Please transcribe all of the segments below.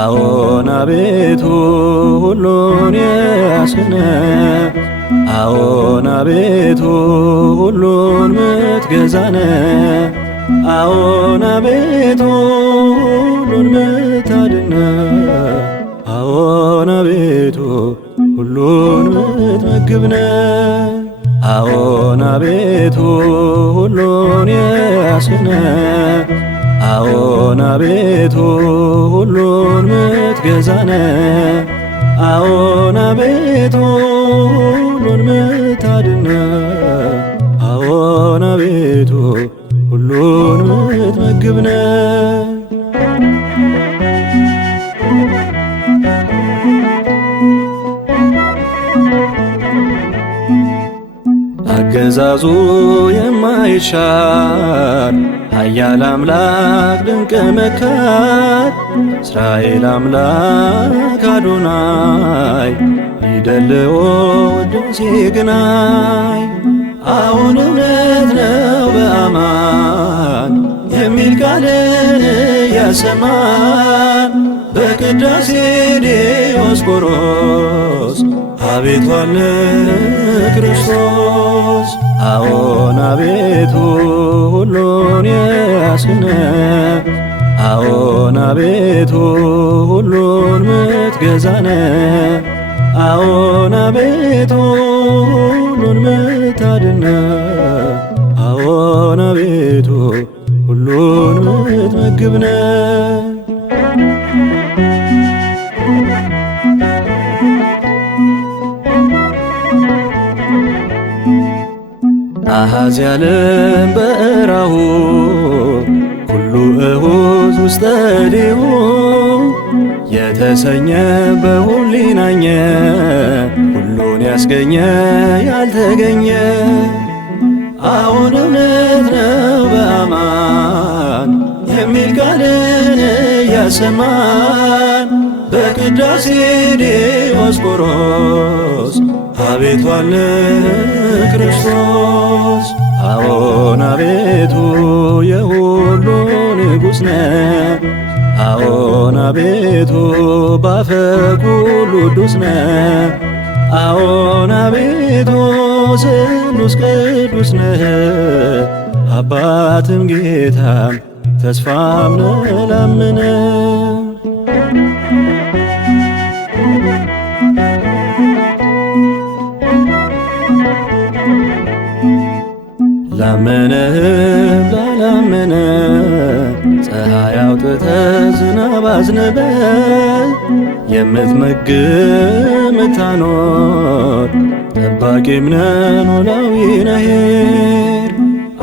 አዎን አቤቱ ሁሉን የያዝክነ፣ አዎን አቤቱ ሁሉን ምትገዛነ፣ አዎን አቤቱ ሁሉን ምታድነ፣ አዎን አቤቱ ሁሉን ምትመግብነ፣ አዎን አቤቱ ሁሉን የያዝክነ፣ አዎን አቤቱ ሁሉን ምትገዛነ፣ አዎን አቤቱ ሁሉን ምታድነ፣ አዎን አቤቱ ሁሉን ምትመግብነ። አገዛዙ የማይሻር ኃያል አምላክ ድንቅ መካር፣ እስራኤል አምላክ አዶናይ ይደልዎ ውዱስ ይግናይ። አዎን እውነት ነው በአማን የሚል ቃልን እያሰማን፣ በቅዳሴ ዲዮስቆሮስ አቤቱ አለ ክርስቶስ። አዎን አቤቱ ሁሉን የያዝክነ፣ አዎን አቤቱ ሁሉን ምትገዛነ፣ አዎን አቤቱ ሁሉን ምታድነ፣ አዎን አቤቱ ሁሉን ምትመግብነ። አሐዝ ያለም በእራሁ ኩሉ እሁዝ ውስተ ዲሁ፣ የተሰኘ በሁሊናኘ ሁሉን ያስገኘ ያልተገኘ። አዎን እውነት ነው በአማን የሚል ቃልን እያሰማን፣ በቅዳሴ ዲዮስቆሮስ አቤቱ አለ ክርስቶስ። አዎን አቤቱ የሁሉ ንጉሥ ነህ፣ አዎን አቤቱ ባፈ ኩሉ ቅዱስ ነህ፣ አዎን አቤቱ ስሉስ ቅዱስ ነህ። አባትም ጌታም ተስፋም ነህ ላመነ። ላመነህም ላላመነ ፀሐይ አውጥተህ ዝናብ አዝንበህ የምትመግብ ምታኖር ጠባቂም ነህ ኖላዊ ነህ።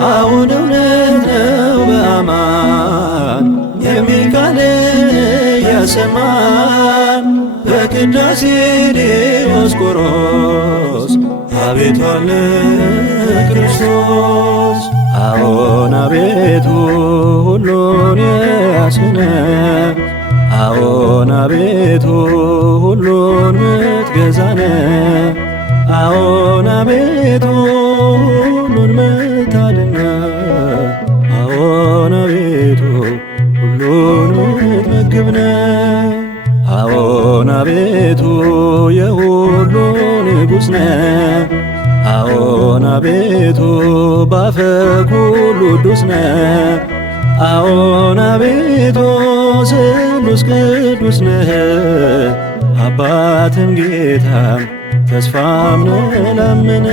አዎን እውነት ነው በአማን የሚል ቃልን እያሰማን፣ በቅዳሴ ዲዮስቆሮስ አቤቱ አለ ክርስቶስ። አዎን አቤቱ ሁሉን የያዝክነ፣ አዎን አቤቱ ሁሉን ምትገዛነ፣ አዎን አቤቱ ሁሉን ምታድነ፣ አዎን አቤቱ ሁሉን ምትመግብነ። አዎን አቤቱ የሁሉ ንጉሥ ነህ፣ አዎን አቤቱ ባፈ ኩሉ ቅዱስ ነህ፣ አዎን አቤቱ ስሉስ ቅዱስ ነህ። አባትም ጌታም ተስፋም ነህ ላመነ።